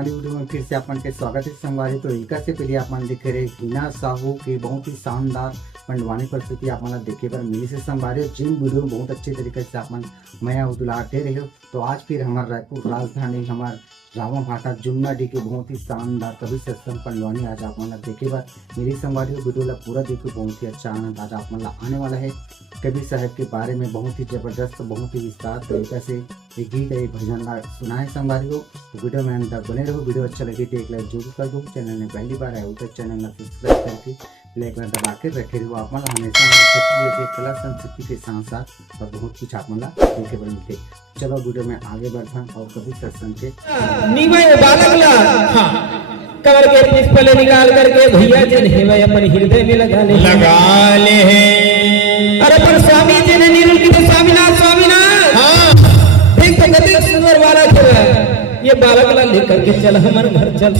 हमारी वीडियो में फिर से अपन के स्वागत है संगवारी। तो एक से पहले अपन देखे रहे हिना साहू के बहुत ही शानदार पंडवानी प्रस्तुति अपन देखे पर मिली से संगवारी, जिन वीडियो में बहुत अच्छे तरीके से अपन मैं उदुलाते रहे। तो आज फिर हमारे रायपुर राजधानी हमारे रावण भाटा जुमना डी के बहुत ही शानदार कवि सत्संग पंडवानी आज आप मन देखे बार मेरी संगवारी वीडियो ला पूरा देखो, बहुत ही अच्छा आनंद आज आप मन आने वाला है। कवि साहब के बारे में बहुत ही जबरदस्त बहुत ही विस्तार तरीके से एक गीत एक भजन ला सुना है संगवारी हो। तो वीडियो में अंत तक बने रहो। वीडियो अच्छा लगे तो एक लाइक जरूर कर दो। चैनल में पहली बार आए हो तो चैनल में सब्सक्राइब करके बेल आइकन दबा के रखे रहो। आप मन हमेशा कला संस्कृति के साथ साथ और बहुत कुछ आप मन देखे पर मिलते। चलो वीडियो में आगे बढ़ता और कभी सत्संग के निमय बालक ला कवर के पुष्पले निकाल करके भैया जी ने अपन हृदय में लगा ले अरे पर स्वामी जी ने निरूपित स्वामीनाथ स्वामीनाथ देख तो गति सुंदर बालक है ये बालक ला लेकर के चल हमर घर चल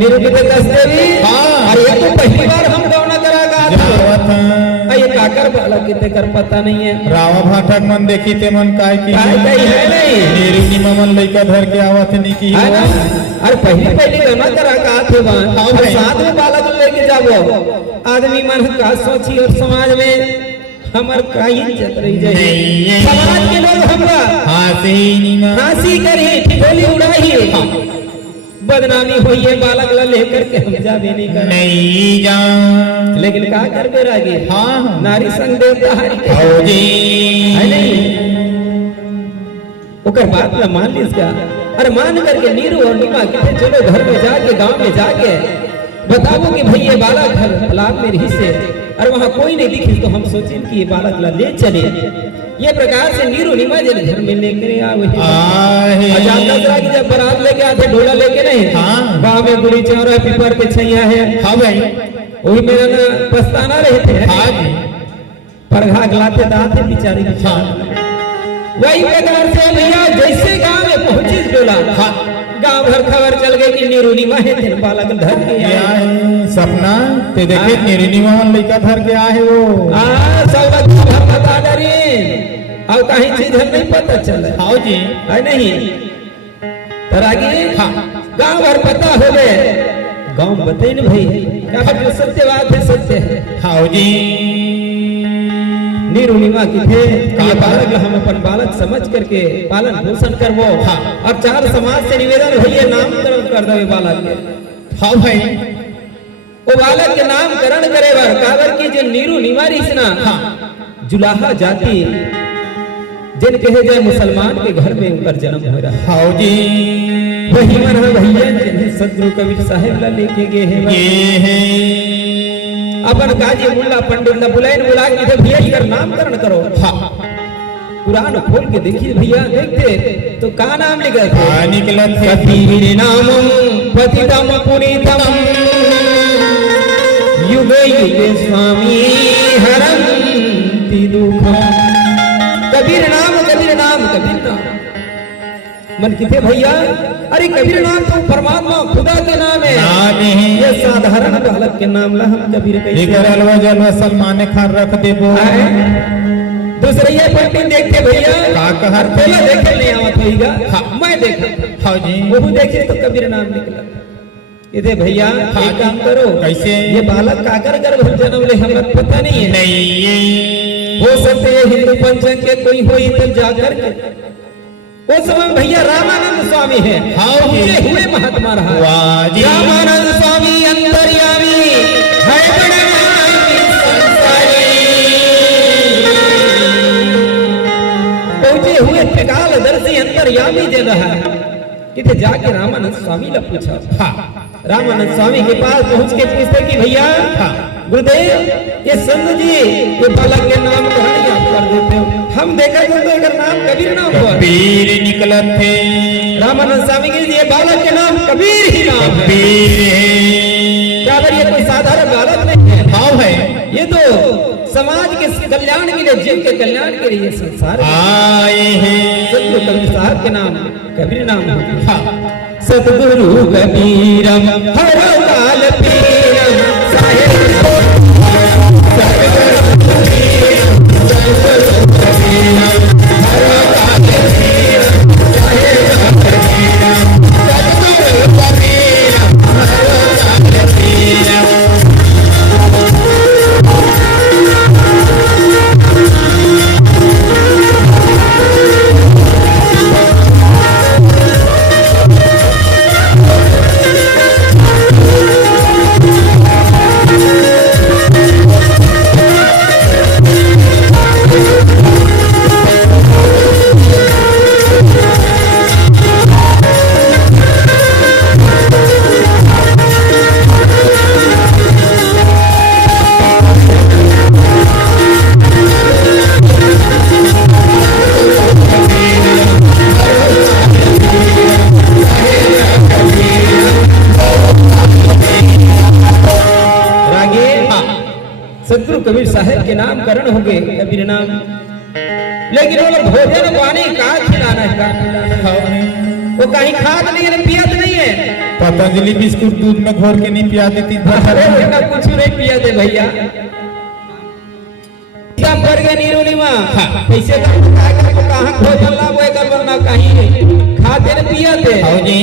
निरूपित देवी अरे ये तो पहली बार हम गौना करा था ये काकर बालक कितने कर पता नहीं है। रावा भाटक मन देखी ते मन काय की है नहीं मेरी मन लइका धर के आवत नहीं की अरे पहली गौना करा का थे और साथ में बालक लेके जाबो आदमी मन का सोची और समाज में हमर का इज्जत रही जाए। समाज के लोग हमरा हंसी करी ठिठोली उड़ाई बदनामी हुई है बालक ला लेकर के हम जाबे नहीं कर नहीं जा लेकिन का कर बे रागी हाँ नारी संग देवता हरि के है नहीं ओकर बात ला मान लीस का अरे मान करके नीरू और नीमा कितने चलो घर में जाके गांव में जाके बताओ कि भाई ये बालक घर तालाब में रही से और वहां कोई नहीं दिखी तो हम सोचे कि ये बालक ला ले चले। ये प्रकार से नीरू नीमा जब घर में लेकर आवे की जब बारात लेके आते ढोला लेके नहीं गाँव में बुरी चौरा पीपर के छैया है हाँ भाई वही मेरा ना पछताना रहते हैं परघा गलाते दाते बिचारी वही प्रकार से भैया जैसे गांव में पहुंची डोला गांव भर खबर चल गई कि नीरू नीमा है तेरे बालक धर के आए सपना ते देखे नीरू नीमा लइका धर के आए वो सब घर बता डरे और कहीं चीज हम नहीं पता चला हाँ जी है नहीं पर आगे गांव भर पता हो गए गांव बताए न भाई क्या जो सत्य बात है सत्य है। हाँ जी नीरू नीमा की थे ये बालक हम अपन बालक समझ करके पालन पोषण करवो और चार समाज से निवेदन भैया नामकरण कर दो बालक के। हाँ भाई वो बालक के नामकरण करे बार काबर की जो नीरू नीमारी से ना जुलाहा जाति जिन कहे जाए मुसलमान के घर में उनका जन्म हो रहा हाँ जी वही मन भैया जिन्हें सदगुरु कबीर साहेब ला लेके गए हैं अपन काजी मुल्ला पंडित ने बुला के भैया इधर नामकरण करो। कुरान खोल के देखिए भैया देखते तो का नाम लिखा है निकला कबीर नामम पतितम पुनीतम युगे युगे स्वामी हरन्ति दुःखम। कबीर नाम मन किथे भैया अरे कबीर नाम तो परमात्मा खुदा के नाम है ये साधारण बालक के नाम ला हम कबीर कैसे सलमान खान रख देबो दूसरे ये पंडित देखते भैया का कहर पहले देखे नहीं आवत होईगा मैं देखा हाँ जी वो देखे तो कबीर नाम निकला इधर भैया एक काम करो कैसे ये बालक काकर गर्भ जन्म ले हमें पता नहीं है नहीं हो सकते है हिंदू पंचांग के कोई हो तब जाकर के उस समय भैया रामानंद स्वामी है हुए महात्मा रहा रामानंद स्वामी अंतर्यामी है पहुंचे हुए त्रिकाल दर्शी अंतर्यामी दे रहा है किथे जाके रामानंद स्वामी ला पूछा रामानंद स्वामी के पास पहुंच के पूछते कि भैया गुरुदेव ये संत जी ये बालक के नाम कहानी आप कर देते हो हम देखा तो अगर नाम कबीर नाम हुआ कबीर निकलत थे रामानंद स्वामी के ये बालक के नाम कबीर ही नाम है। कबीर क्या ये कोई साधारण बालक नहीं है हाँ है ये तो समाज के कल्याण के लिए जीव के कल्याण के लिए संसार आए हैं सतगुरु कबीर साहब के नाम कबीर नाम है सतगुरु कबीरम हर काल पीरम साहेब हर काल पीरम साहेब सदगुरु कबीर साहब के नाम करण हो गए कबीर नाम, लेकिन वो भोजन पानी का खिलाना है, का खिलाना है। वो कहीं खाद नहीं है, पियात नहीं है। पतंजलि बिस्कुट दूध में घोर के नहीं पिया देती अरे बेटा कुछ नहीं पिया दे भैया, काम कर गए नीरू नीमा कैसे काम कहाँ भोजन लाभ होएगा वरना कहीं खाते न पिया थे। हाँ जी।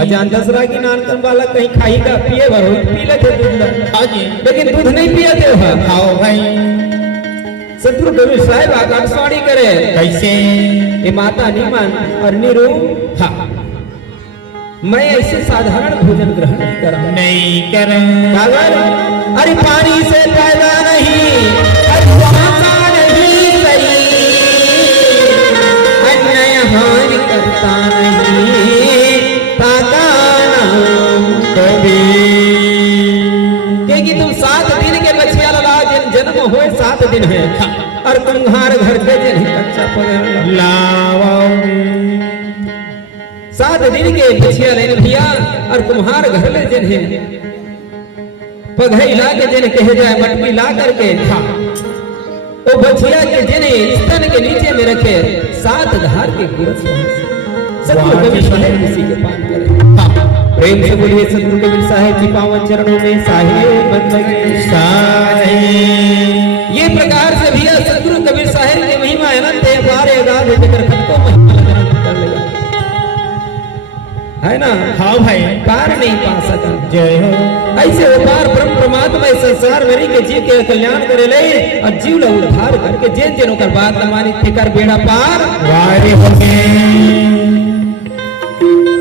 अजान दसरा की नानकन वाला कहीं खाई का पिए भर पी लेते दूध, हाँ जी, लेकिन दूध नहीं पिया थे वहाँ। खाओ भाई। सदगुरु कबीर साहब आकाशवाणी करे कैसे? ये माता नीमान और नीरू, हाँ मैं ऐसे साधारण भोजन ग्रहण नहीं कर रहा, नहीं कर। अरे पानी से पैदा नहीं, अरे नहीं सही, अन्याय हानि करता नहीं, ताका नाम कबीर। क्योंकि तुम 7 दिन के बछिया लगा जन्म हुए 7 दिन है, और कुम्हार घर के जन कच्चा पगड़ लाओ 7 दिन के बछिया लेने भैया, और कुम्हार घर ले जन है पगई ला के जन कहे जाए मटकी ला करके वो बछिया के जने स्तन के नीचे में रखे 7 धार के गुरस सदगुरु कबीर साहब किसी के पान करे। प्रेम से बोलिए सदगुरु कबीर साहब की पावन चरणों में साहिब बंदगी साहिब। ये प्रकार से भैया सदगुरु कबीर साहब की महिमा अनंत है, अपार है, अगाध है, जगत को महिमा कर लेगा, है ना। हाँ भाई, पार नहीं पा सका। जय हो। ऐसे अपार ब्रह्म परमात्मा इस संसार में के जीव के कल्याण करे ले और जीव ला उद्धार करके जेन जेनो कर बात मानी ठेकर बेड़ा पार वारी हो गए।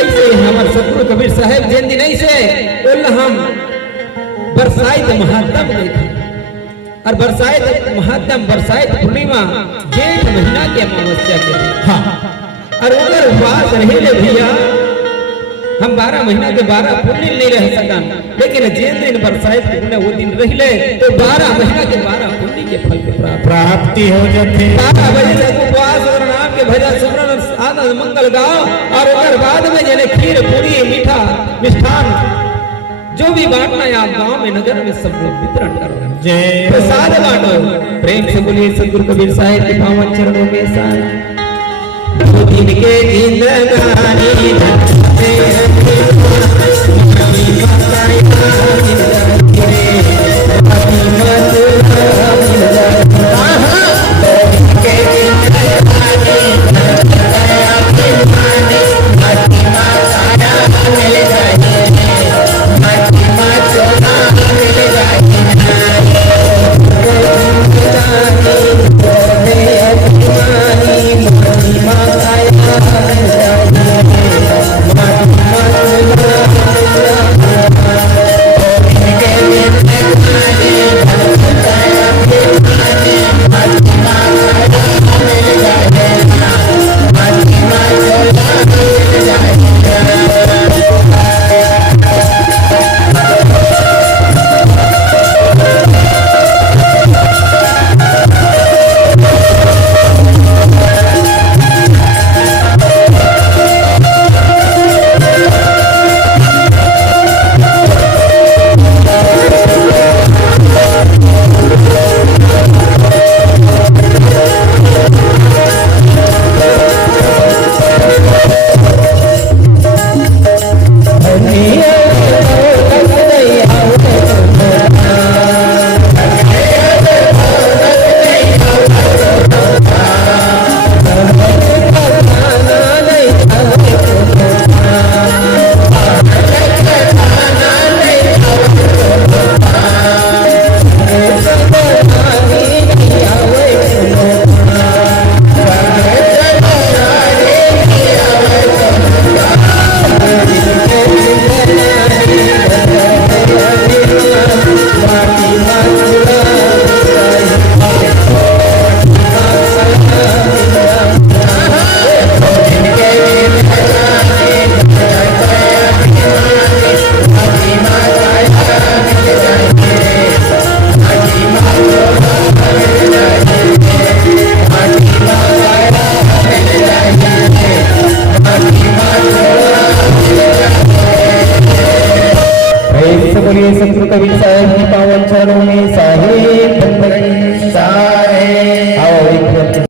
ऐसे हमारे सदगुरु कबीर साहब जेन दिन ऐसे हम बरसाइत महात्म देखा, और बरसाइत महात्म बरसाइत पूर्णिमा जेठ महीना के अमावस्या के, हाँ, और उधर उपवास रहे ले भैया। हम 12 महीना के 12 पुण्य नहीं रह सका, लेकिन जिन दिन बरसाइत पुण्य वो दिन रह ले तो 12 महीना के 12 पुण्य के फल के प्राप्ति हो जाते। 12 बजे तक उपवास और नाम के भजन सुमरन आनंद मंगल गाओ, और उधर बाद में जने खीर पूरी मीठा मिष्ठान जो भी बांटना है आप गांव में नगर में सब लोग वितरण करो, जय प्रसाद बांटो। प्रेम से बोलिए सदगुरु कबीर साहब के पावन चरणों में साहब दिन के जिंदगानी